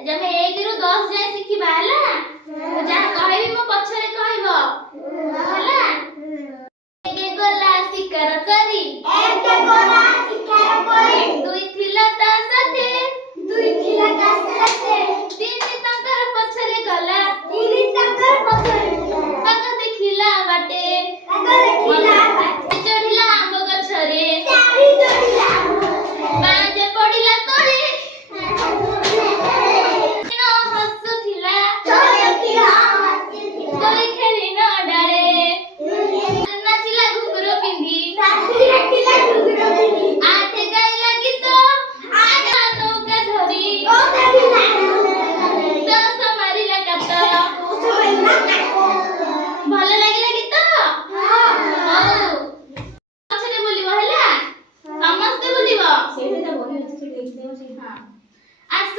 आज हम 1 ରୁ 10 जाय सिखिबा हला जा कहबी मो पछरे कहबो हला एके गोला शिकार करी दुई थिला ता साथे तीन तांकर पछरे गला ताका देखिला बाटे चढ़िला आंब गछरे बाजे पड़िला तळे न हसुथिला तळे खेली न डाळे नाचिला घुंगरू पिंधी आठे गाइला गीत आठा नौका धरी दस मारिला काट ଭଲ ଲାଗିଲା ଗୀତ ହଉ ପଛରେ ବୋଲିବ ହେଲା ସମସ୍ତେ ବୋଲିବ ସେଇଟା ତ ବହି ଅଛି ସେଠି ଦେଖିଦେବ ସେଇ ହଁ ଆସ